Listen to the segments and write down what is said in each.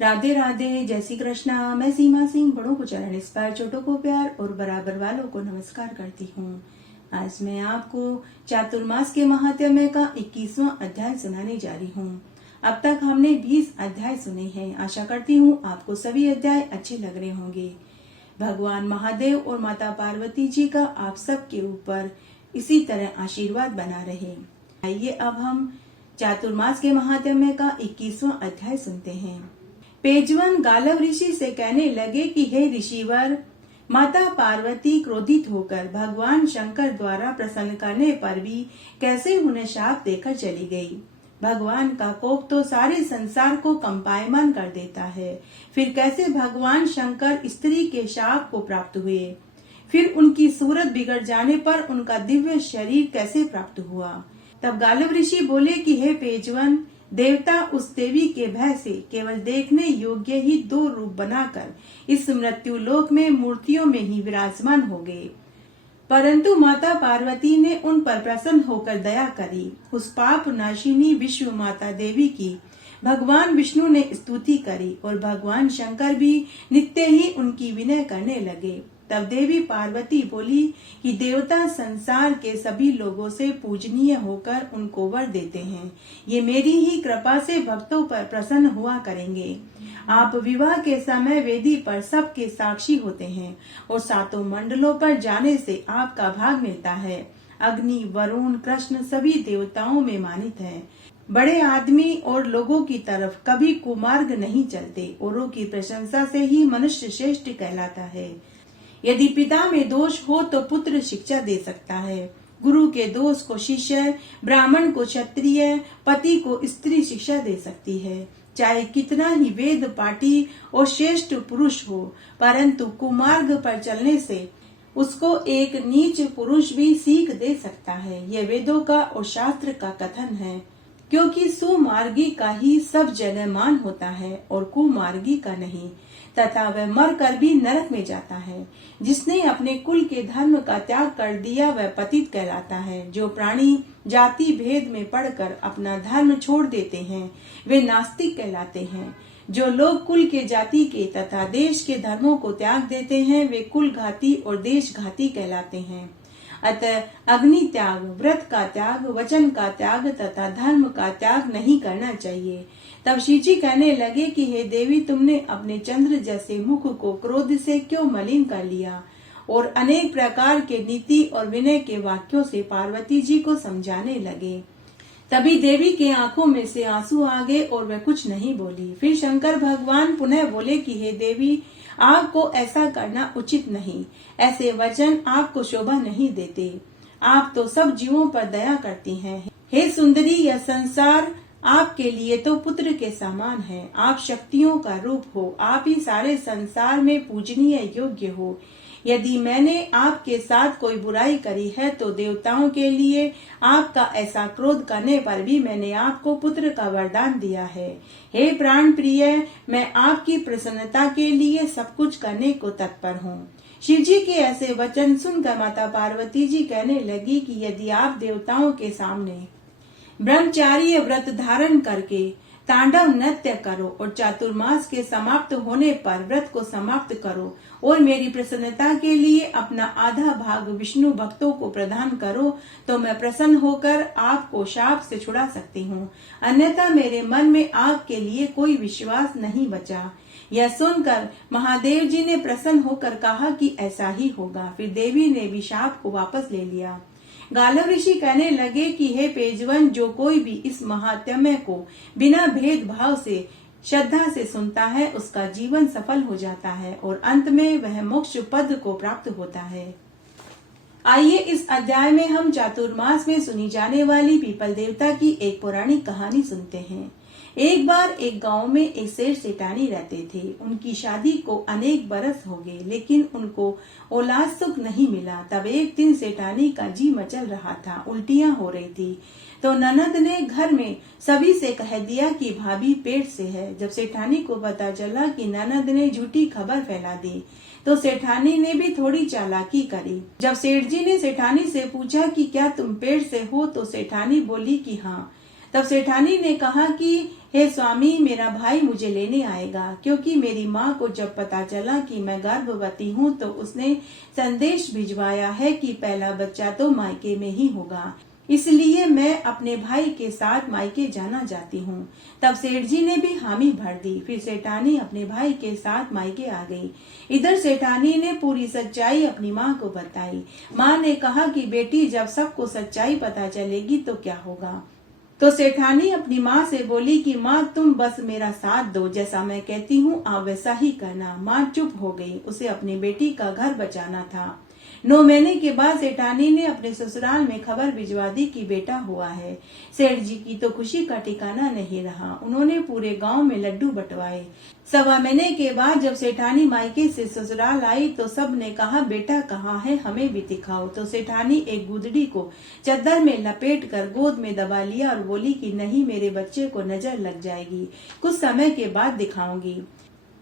राधे राधे, जय श्री कृष्णा। मैं सीमा सिंह बड़ों को चरण इंस्पायर, छोटों को प्यार और बराबर वालों को नमस्कार करती हूँ। आज मैं आपको चातुर्मास के महात्म्य का 21वां अध्याय सुनाने जा रही हूँ। अब तक हमने 20 अध्याय सुने हैं। आशा करती हूँ आपको सभी अध्याय अच्छे लग रहे होंगे। भगवान महादेव और माता पार्वती जी का आप सबके ऊपर इसी तरह आशीर्वाद बना रहे। आइए अब हम चातुर्मास के महात्म्य का 21वां अध्याय सुनते हैं। पेजवन गालव ऋषि से कहने लगे कि हे ऋषिवर, माता पार्वती क्रोधित होकर भगवान शंकर द्वारा प्रसन्न करने पर भी कैसे उन्हें शाप देकर चली गई। भगवान का कोप तो सारे संसार को कंपायमान कर देता है। फिर कैसे भगवान शंकर स्त्री के शाप को प्राप्त हुए? फिर उनकी सूरत बिगड़ जाने पर उनका दिव्य शरीर कैसे प्राप्त हुआ? तब गालव ऋषि बोले कि हे पेजवन, देवता उस देवी के भय से केवल देखने योग्य ही 2 रूप बनाकर इस मृत्यु लोक में मूर्तियों में ही विराजमान हो गए। परंतु माता पार्वती ने उन पर प्रसन्न होकर दया करी। उस पाप नाशिनी विश्व माता देवी की भगवान विष्णु ने स्तुति करी और भगवान शंकर भी नित्य ही उनकी विनय करने लगे। तब देवी पार्वती बोली कि देवता संसार के सभी लोगों से पूजनीय होकर उनको वर देते हैं। ये मेरी ही कृपा से भक्तों पर प्रसन्न हुआ करेंगे। आप विवाह के समय वेदी पर सबके साक्षी होते हैं और 7 मंडलों पर जाने से आपका भाग मिलता है। अग्नि, वरुण, कृष्ण सभी देवताओं में मानित है। बड़े आदमी और लोगों की तरफ कभी कुमार्ग नहीं चलते। औरों की प्रशंसा से ही मनुष्य श्रेष्ठ कहलाता है। यदि पिता में दोष हो तो पुत्र शिक्षा दे सकता है। गुरु के दोष को शिष्य, ब्राह्मण को क्षत्रिय, पति को स्त्री शिक्षा दे सकती है। चाहे कितना ही वेद पाठी और श्रेष्ठ पुरुष हो, परंतु कुमार्ग पर चलने से उसको एक नीच पुरुष भी सीख दे सकता है। यह वेदों का और शास्त्र का कथन है, क्योंकि सुमार्गी का ही सब जगह मान होता है और कुमार्गी का नहीं, तथा वह मर कर भी नरक में जाता है। जिसने अपने कुल के धर्म का त्याग कर दिया वह पतित कहलाता है। जो प्राणी जाति भेद में पड़कर अपना धर्म छोड़ देते हैं वे नास्तिक कहलाते हैं। जो लोग कुल के, जाति के तथा देश के धर्मों को त्याग देते हैं वे कुल घाती और देशघाती कहलाते हैं। अतः अग्नि त्याग, व्रत का त्याग, वचन का त्याग तथा धर्म का त्याग नहीं करना चाहिए। तब शिव जी कहने लगे कि हे देवी, तुमने अपने चंद्र जैसे मुख को क्रोध से क्यों मलिन कर लिया? और अनेक प्रकार के नीति और विनय के वाक्यों से पार्वती जी को समझाने लगे। तभी देवी के आंखों में से आंसू आ गए और वह कुछ नहीं बोली। फिर शंकर भगवान पुनः बोले कि हे देवी, आपको ऐसा करना उचित नहीं। ऐसे वचन आपको शोभा नहीं देते। आप तो सब जीवों पर दया करती हैं। हे सुंदरी, यह संसार आपके लिए तो पुत्र के समान है। आप शक्तियों का रूप हो। आप ही सारे संसार में पूजनीय योग्य हो। यदि मैंने आपके साथ कोई बुराई करी है तो देवताओं के लिए आपका ऐसा क्रोध करने पर भी मैंने आपको पुत्र का वरदान दिया है। हे प्राण प्रिय, मैं आपकी प्रसन्नता के लिए सब कुछ करने को तत्पर हूँ। शिव जी के ऐसे वचन सुनकर माता पार्वती जी कहने लगी कि यदि आप देवताओं के सामने ब्रह्मचार्य व्रत धारण करके तांडव नृत्य करो और चातुर्मास के समाप्त होने पर व्रत को समाप्त करो और मेरी प्रसन्नता के लिए अपना आधा भाग विष्णु भक्तों को प्रदान करो तो मैं प्रसन्न होकर आपको शाप से छुड़ा सकती हूँ। अन्यथा मेरे मन में आपके लिए कोई विश्वास नहीं बचा। यह सुनकर महादेव जी ने प्रसन्न होकर कहा कि ऐसा ही होगा। फिर देवी ने भी शाप को वापस ले लिया। गालव ऋषि कहने लगे कि हे पेजवन, जो कोई भी इस महात्म्य को बिना भेदभाव से श्रद्धा से सुनता है उसका जीवन सफल हो जाता है और अंत में वह मोक्ष पद को प्राप्त होता है। आइए इस अध्याय में हम चातुर्मास में सुनी जाने वाली पीपल देवता की एक पौराणिक कहानी सुनते हैं। एक बार एक गांव में एक सेठ सेठानी रहते थे। उनकी शादी को अनेक बरस हो गए, लेकिन उनको औलाद सुख नहीं मिला। तब एक दिन सेठानी का जी मचल रहा था, उल्टियां हो रही थी। तो ननद ने घर में सभी से कह दिया कि भाभी पेट से है। जब सेठानी को पता चला कि ननद ने झूठी खबर फैला दी तो सेठानी ने भी थोड़ी चालाकी करी। जब सेठ जी ने सेठानी से पूछा कि क्या तुम पेट से हो तो सेठानी बोली कि हाँ। तब सेठानी ने कहा कि हे स्वामी, मेरा भाई मुझे लेने आएगा, क्योंकि मेरी माँ को जब पता चला कि मैं गर्भवती हूँ तो उसने संदेश भिजवाया है कि पहला बच्चा तो मायके में ही होगा, इसलिए मैं अपने भाई के साथ मायके जाना चाहती हूँ। तब सेठ जी ने भी हामी भर दी। फिर सेठानी अपने भाई के साथ मायके आ गई। इधर सेठानी ने पूरी सच्चाई अपनी माँ को बताई। माँ ने कहा कि बेटी, जब सबको सच्चाई पता चलेगी तो क्या होगा। तो सेठानी अपनी माँ से बोली कि माँ, तुम बस मेरा साथ दो, जैसा मैं कहती हूँ आप वैसा ही करना। माँ चुप हो गई। उसे अपनी बेटी का घर बचाना था। 9 महीने के बाद सेठानी ने अपने ससुराल में खबर भिजवा दी कि बेटा हुआ है। सेठ जी की तो खुशी का ठिकाना नहीं रहा। उन्होंने पूरे गांव में लड्डू बंटवाए। 1.25 महीने के बाद जब सेठानी मायके से ससुराल आई तो सब ने कहा, बेटा कहाँ है, हमें भी दिखाओ। तो सेठानी एक गुदड़ी को चादर में लपेट कर गोद में दबा लिया और बोली कि नहीं, मेरे बच्चे को नजर लग जाएगी, कुछ समय के बाद दिखाऊंगी।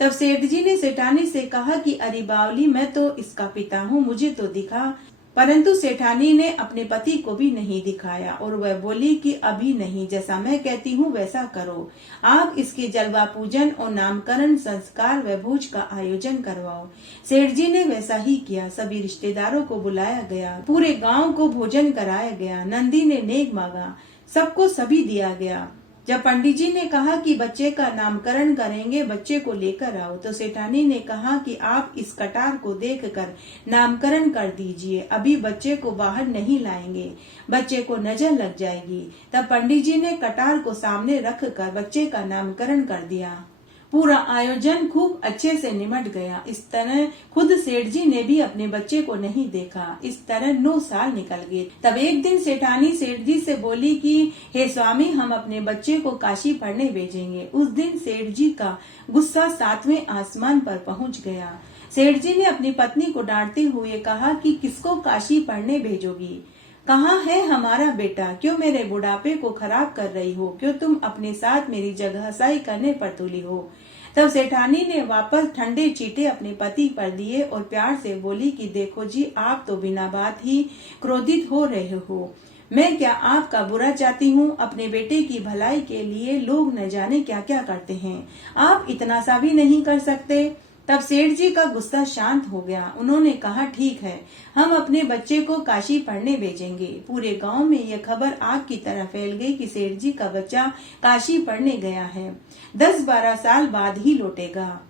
तब सेठ जी ने सेठानी से कहा कि अरे बावली, मैं तो इसका पिता हूँ, मुझे तो दिखा। परंतु सेठानी ने अपने पति को भी नहीं दिखाया और वह बोली कि अभी नहीं, जैसा मैं कहती हूँ वैसा करो। आप इसके जलवा पूजन और नामकरण संस्कार व भोज का आयोजन करवाओ। सेठ जी ने वैसा ही किया। सभी रिश्तेदारों को बुलाया गया, पूरे गांव को भोजन कराया गया। नंदी ने नेक मांगा, सबको सभी दिया गया। जब पंडित जी ने कहा कि बच्चे का नामकरण करेंगे, बच्चे को लेकर आओ, तो सेठानी ने कहा कि आप इस कटार को देखकर नामकरण कर दीजिए, अभी बच्चे को बाहर नहीं लाएंगे, बच्चे को नजर लग जाएगी। तब पंडित जी ने कटार को सामने रखकर बच्चे का नामकरण कर दिया। पूरा आयोजन खूब अच्छे से निमट गया। इस तरह खुद सेठ जी ने भी अपने बच्चे को नहीं देखा। इस तरह 9 साल निकल गए। तब एक दिन सेठानी सेठ जी से बोली कि हे स्वामी, हम अपने बच्चे को काशी पढ़ने भेजेंगे। उस दिन सेठ जी का गुस्सा 7वें आसमान पर पहुंच गया। सेठ जी ने अपनी पत्नी को डांटते हुए कहा कि किसको काशी पढ़ने भेजोगी, कहाँ है हमारा बेटा, क्यों मेरे बुढ़ापे को खराब कर रही हो, क्यों तुम अपने साथ मेरी जगहसाई करने पर तुली हो। तब सेठानी ने वापस ठंडे चीटे अपने पति पर दिए और प्यार से बोली कि देखो जी, आप तो बिना बात ही क्रोधित हो रहे हो। मैं क्या आपका बुरा चाहती हूँ? अपने बेटे की भलाई के लिए लोग न जाने क्या क्या करते हैं, आप इतना सा भी नहीं कर सकते। तब सेठ जी का गुस्सा शांत हो गया। उन्होंने कहा, ठीक है, हम अपने बच्चे को काशी पढ़ने भेजेंगे। पूरे गांव में यह खबर आग की तरह फैल गई कि सेठ जी का बच्चा काशी पढ़ने गया है, 10-12 साल बाद ही लौटेगा।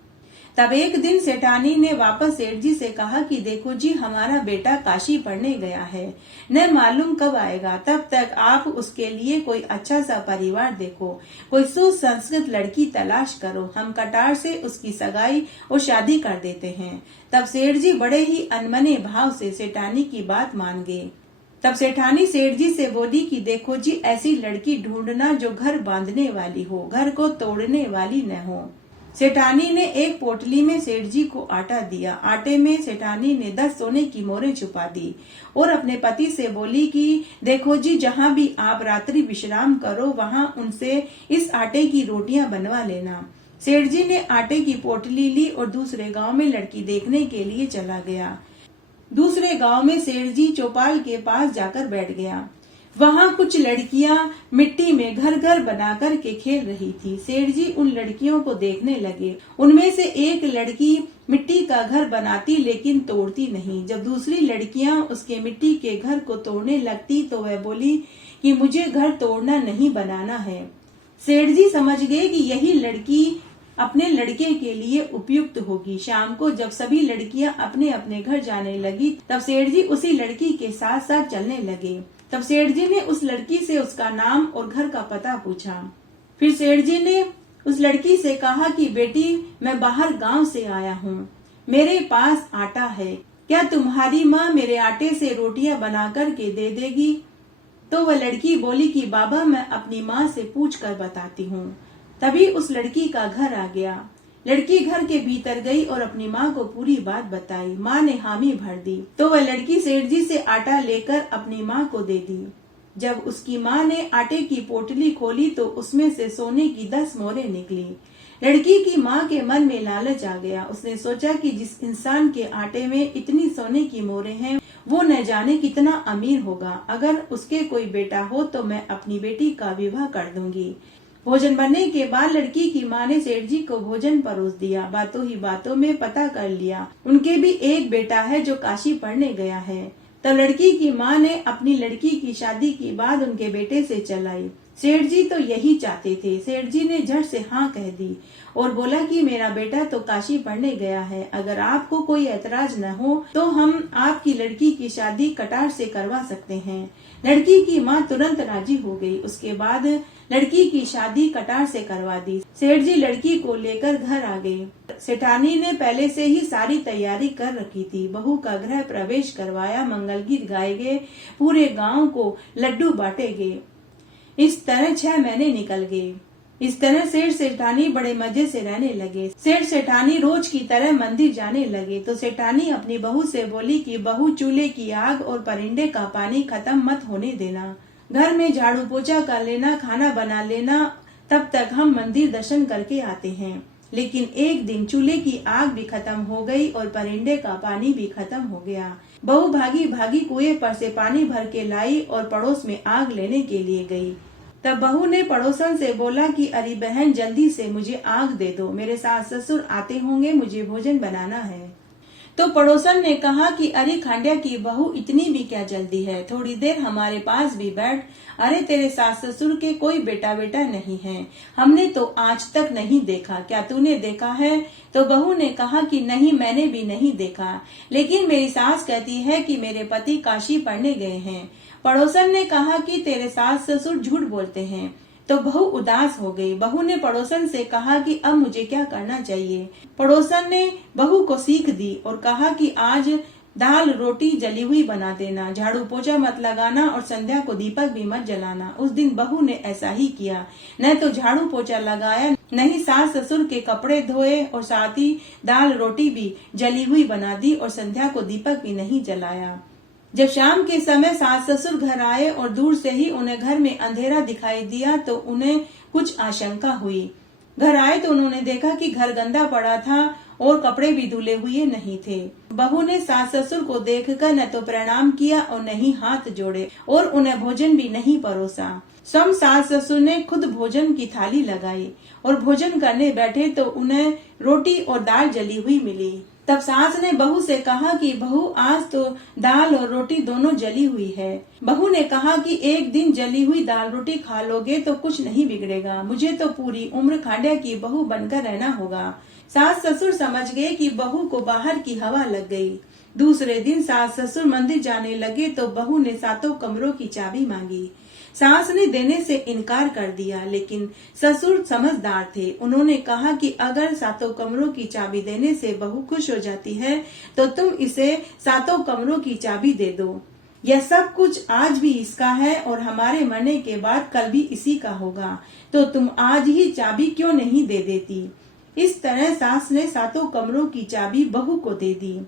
तब एक दिन सेठानी ने वापस सेठ जी से कहा कि देखो जी, हमारा बेटा काशी पढ़ने गया है, न मालूम कब आएगा, तब तक आप उसके लिए कोई अच्छा सा परिवार देखो, कोई सुसंस्कृत लड़की तलाश करो, हम कटार से उसकी सगाई और शादी कर देते हैं। तब सेठ जी बड़े ही अनमने भाव से सेठानी की बात मान गए। तब सेठानी सेठ जी से बोली कि देखो जी, ऐसी लड़की ढूंढना जो घर बांधने वाली हो, घर को तोड़ने वाली न हो। सेठानी ने एक पोटली में सेठ जी को आटा दिया। आटे में सेठानी ने 10 सोने की मोहरें छुपा दी और अपने पति से बोली कि देखो जी, जहाँ भी आप रात्रि विश्राम करो, वहाँ उनसे इस आटे की रोटियां बनवा लेना। सेठ जी ने आटे की पोटली ली और दूसरे गांव में लड़की देखने के लिए चला गया। दूसरे गांव में सेठ जी चौपाल के पास जाकर बैठ गया। वहाँ कुछ लड़कियां मिट्टी में घर घर बना कर के खेल रही थी। सेठ जी उन लड़कियों को देखने लगे। उनमें से एक लड़की मिट्टी का घर बनाती लेकिन तोड़ती नहीं। जब दूसरी लड़कियां उसके मिट्टी के घर को तोड़ने लगती तो वह बोली कि मुझे घर तोड़ना नहीं, बनाना है। सेठ जी समझ गए कि यही लड़की अपने लड़के के लिए उपयुक्त होगी। शाम को जब सभी लड़कियां अपने अपने घर जाने लगी, तब सेठ जी उसी लड़की के साथ साथ चलने लगे। तब सेठ जी ने उस लड़की से उसका नाम और घर का पता पूछा। फिर सेठ जी ने उस लड़की से कहा कि बेटी, मैं बाहर गांव से आया हूँ, मेरे पास आटा है, क्या तुम्हारी माँ मेरे आटे से रोटियां बना कर के दे देगी? तो वह लड़की बोली कि बाबा, मैं अपनी माँ से पूछ कर बताती हूँ। तभी उस लड़की का घर आ गया। लड़की घर के भीतर गई और अपनी माँ को पूरी बात बताई। माँ ने हामी भर दी तो वह लड़की सेठ जी से आटा लेकर अपनी माँ को दे दी। जब उसकी माँ ने आटे की पोटली खोली तो उसमें से सोने की 10 मोहरें निकली। लड़की की माँ के मन में लालच आ गया। उसने सोचा कि जिस इंसान के आटे में इतनी सोने की मोहरें हैं, वो न जाने कितना अमीर होगा। अगर उसके कोई बेटा हो तो मैं अपनी बेटी का विवाह कर दूंगी। भोजन बनने के बाद लड़की की माँ ने सेठ जी को भोजन परोस दिया। बातों ही बातों में पता कर लिया उनके भी एक बेटा है जो काशी पढ़ने गया है। तब लड़की की माँ ने अपनी लड़की की शादी की बात उनके बेटे से चलाई। सेठ जी तो यही चाहते थे। सेठ जी ने झट से हाँ कह दी और बोला कि मेरा बेटा तो काशी पढ़ने गया है, अगर आपको कोई ऐतराज न हो तो हम आपकी लड़की की शादी कटार से करवा सकते हैं। लड़की की माँ तुरंत राजी हो गई। उसके बाद लड़की की शादी कटार से करवा दी। सेठ जी लड़की को लेकर घर आ गए। सेठानी ने पहले से ही सारी तैयारी कर रखी थी। बहू का गृह प्रवेश करवाया, मंगल गीत गाए गए, पूरे गांव को लड्डू बांटे गए। इस तरह 6 महीने निकल गए। इस तरह सेठ सेठानी बड़े मजे से रहने लगे। सेठ सेठानी रोज की तरह मंदिर जाने लगे तो सेठानी अपनी बहू से बोली कि बहू, चूल्हे की आग और परिंदे का पानी खत्म मत होने देना, घर में झाड़ू पोछा कर लेना, खाना बना लेना, तब तक हम मंदिर दर्शन करके आते हैं। लेकिन एक दिन चूल्हे की आग भी खत्म हो गई और परिंदे का पानी भी खत्म हो गया। बहू भागी भागी कुएं पर से पानी भर के लाई और पड़ोस में आग लेने के लिए गई। तब बहू ने पड़ोसन से बोला कि अरे बहन, जल्दी से मुझे आग दे दो, मेरे सास ससुर आते होंगे, मुझे भोजन बनाना है। तो पड़ोसन ने कहा कि अरे खांडिया की बहू, इतनी भी क्या जल्दी है, थोड़ी देर हमारे पास भी बैठ। अरे तेरे सास ससुर के कोई बेटा नहीं है, हमने तो आज तक नहीं देखा, क्या तूने देखा है? तो बहू ने कहा कि नहीं, मैंने भी नहीं देखा, लेकिन मेरी सास कहती है कि मेरे पति काशी पढ़ने गए हैं। पड़ोसन ने कहा कि तेरे सास ससुर झूठ बोलते हैं। तो बहू उदास हो गई। बहू ने पड़ोसन से कहा कि अब मुझे क्या करना चाहिए। पड़ोसन ने बहू को सीख दी और कहा कि आज दाल रोटी जली हुई बना देना, झाड़ू पोछा मत लगाना और संध्या को दीपक भी मत जलाना। उस दिन बहू ने ऐसा ही किया, न तो झाड़ू पोछा लगाया, न ही सास ससुर के कपड़े धोए और साथ ही दाल रोटी भी जली हुई बना दी और संध्या को दीपक भी नहीं जलाया। जब शाम के समय सास ससुर घर आए और दूर से ही उन्हें घर में अंधेरा दिखाई दिया तो उन्हें कुछ आशंका हुई। घर आए तो उन्होंने देखा कि घर गंदा पड़ा था और कपड़े भी धुले हुए नहीं थे। बहू ने सास ससुर को देखकर न तो प्रणाम किया और न ही हाथ जोड़े और उन्हें भोजन भी नहीं परोसा। स्वयं सास ससुर ने खुद भोजन की थाली लगाई और भोजन करने बैठे तो उन्हें रोटी और दाल जली हुई मिली। तब सास ने बहू से कहा कि बहू, आज तो दाल और रोटी दोनों जली हुई है। बहू ने कहा कि एक दिन जली हुई दाल रोटी खा लोगे तो कुछ नहीं बिगड़ेगा, मुझे तो पूरी उम्र खांडिया की बहू बनकर रहना होगा। सास ससुर समझ गए कि बहू को बाहर की हवा लग गई। दूसरे दिन सास ससुर मंदिर जाने लगे तो बहू ने 7 कमरों की चाबी मांगी। सास ने देने से इनकार कर दिया, लेकिन ससुर समझदार थे। उन्होंने कहा कि अगर 7 कमरों की चाबी देने से बहू खुश हो जाती है तो तुम इसे 7 कमरों की चाबी दे दो। यह सब कुछ आज भी इसका है और हमारे मरने के बाद कल भी इसी का होगा, तो तुम आज ही चाबी क्यों नहीं दे देती? इस तरह सास ने 7 कमरों की चाबी बहू को दे दी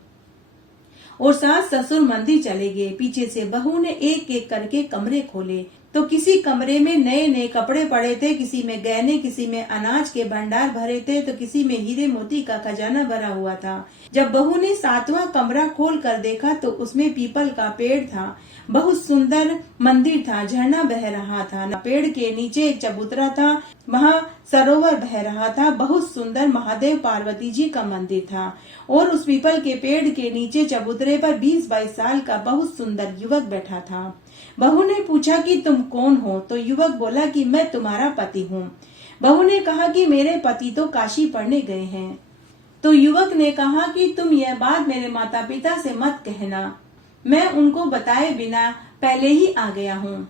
और सास ससुर मंदिर चले गए। पीछे से बहू ने एक एक करके कमरे खोले तो किसी कमरे में नए नए कपड़े पड़े थे, किसी में गहने, किसी में अनाज के भंडार भरे थे तो किसी में हीरे मोती का खजाना भरा हुआ था। जब बहू ने 7वां कमरा खोल कर देखा तो उसमें पीपल का पेड़ था। बहुत सुंदर मंदिर था, झरना बह रहा था, पेड़ के नीचे एक चबूतरा था, वहाँ सरोवर बह रहा था। बहुत सुंदर महादेव पार्वती जी का मंदिर था और उस पीपल के पेड़ के नीचे चबूतरे पर 20-22 साल का बहुत सुंदर युवक बैठा था। बहू ने पूछा कि तुम कौन हो? तो युवक बोला कि मैं तुम्हारा पति हूँ। बहू ने कहा कि मेरे पति तो काशी पढ़ने गए हैं। तो युवक ने कहा कि तुम यह बात मेरे माता पिता से मत कहना, मैं उनको बताए बिना पहले ही आ गया हूँ।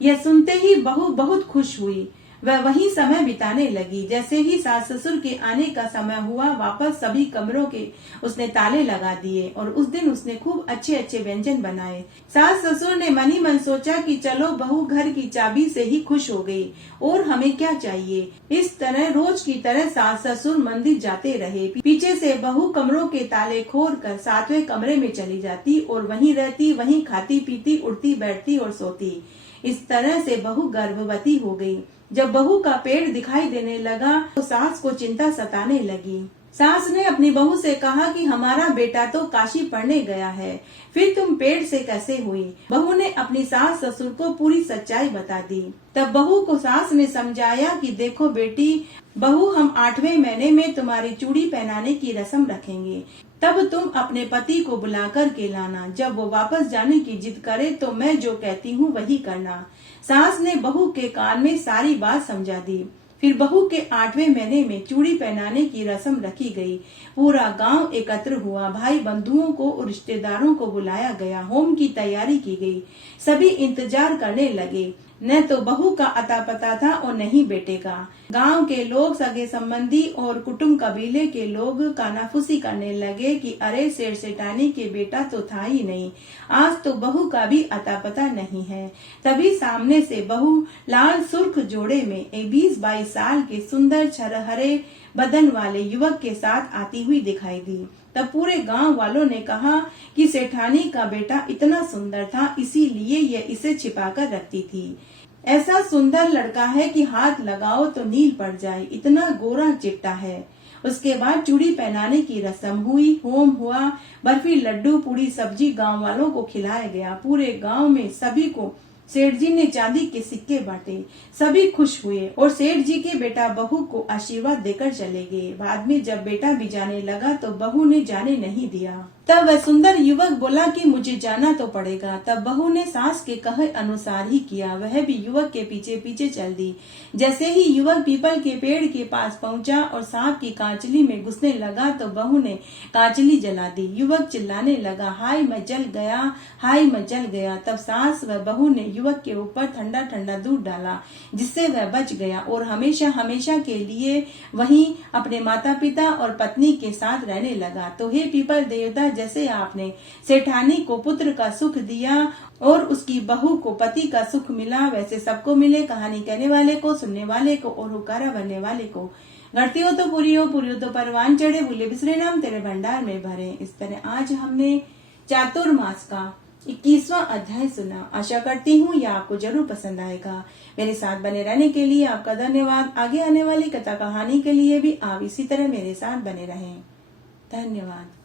यह सुनते ही बहू बहुत खुश हुई। वह वहीं समय बिताने लगी। जैसे ही सास ससुर के आने का समय हुआ, वापस सभी कमरों के उसने ताले लगा दिए और उस दिन उसने खूब अच्छे अच्छे व्यंजन बनाए। सास ससुर ने मन ही मन सोचा कि चलो बहू घर की चाबी से ही खुश हो गई और हमें क्या चाहिए। इस तरह रोज की तरह सास ससुर मंदिर जाते रहे। पीछे से बहू कमरों के ताले खोल कर 7वें कमरे में चली जाती और वहीं रहती, वहीं खाती पीती, उठती बैठती और सोती। इस तरह से बहू गर्भवती हो गई। जब बहू का पेट दिखाई देने लगा तो सास को चिंता सताने लगी। सास ने अपनी बहू से कहा कि हमारा बेटा तो काशी पढ़ने गया है, फिर तुम पेट से कैसे हुई। बहू ने अपनी सास ससुर को पूरी सच्चाई बता दी। तब बहू को सास ने समझाया कि देखो बेटी बहू, हम 8वें महीने में तुम्हारी चूड़ी पहनाने की रस्म रखेंगे, तब तुम अपने पति को बुला कर के लाना। जब वो वापस जाने की जिद करे तो मैं जो कहती हूँ वही करना। सास ने बहू के कान में सारी बात समझा दी। फिर बहू के 8वें महीने में चूड़ी पहनाने की रस्म रखी गई। पूरा गांव एकत्र हुआ, भाई बंधुओं को और रिश्तेदारों को बुलाया गया, होम की तैयारी की गई। सभी इंतजार करने लगे। न तो बहू का अता पता था और न ही बेटे का। गांव के लोग, सगे संबंधी और कुटुंब कबीले के लोग कानाफूसी करने लगे कि अरे सेठ सेठानी के बेटा तो था ही नहीं, आज तो बहू का भी अता पता नहीं है। तभी सामने से बहू लाल सुर्ख जोड़े में एक 20-22 साल के सुंदर छरहरे बदन वाले युवक के साथ आती हुई दिखाई दी। तब पूरे गांव वालों ने कहा कि सेठानी का बेटा इतना सुंदर था, इसीलिए यह इसे छिपाकर रखती थी। ऐसा सुंदर लड़का है कि हाथ लगाओ तो नील पड़ जाए, इतना गोरा चिट्टा है। उसके बाद चूड़ी पहनाने की रस्म हुई, होम हुआ, बर्फी लड्डू पूरी सब्जी गांव वालों को खिलाया गया। पूरे गांव में सभी को सेठ जी ने चांदी के सिक्के बांटे। सभी खुश हुए और सेठ जी के बेटा बहू को आशीर्वाद देकर चले गए। बाद में जब बेटा भी जाने लगा तो बहू ने जाने नहीं दिया। तब वह सुंदर युवक बोला कि मुझे जाना तो पड़ेगा। तब बहू ने सास के कहे अनुसार ही किया। वह भी युवक के पीछे पीछे चल दी। जैसे ही युवक पीपल के पेड़ के पास पहुंचा और सांप की कांचली में घुसने लगा तो बहू ने कांचली जला दी। युवक चिल्लाने लगा, हाय मैं जल गया, हाय मैं जल गया। तब सास व बहू ने युवक के ऊपर ठंडा ठंडा दूध डाला, जिससे वह बच गया और हमेशा हमेशा के लिए वहीं अपने माता पिता और पत्नी के साथ रहने लगा। तो हे पीपल देवता, जैसे आपने सेठानी को पुत्र का सुख दिया और उसकी बहू को पति का सुख मिला, वैसे सबको मिले। कहानी कहने वाले को, सुनने वाले को और हुकारा बनने वाले को। घटती हो तो पूरी हो तो परवान चढ़े, भूले बिसरे नाम तेरे भंडार में भरे। इस तरह आज हमने चातुर्मास का 21वां अध्याय सुना। आशा करती हूँ यह आपको जरूर पसंद आएगा। मेरे साथ बने रहने के लिए आपका धन्यवाद। आगे आने वाली कथा कहानी के लिए भी आप इसी तरह मेरे साथ बने रहें। धन्यवाद।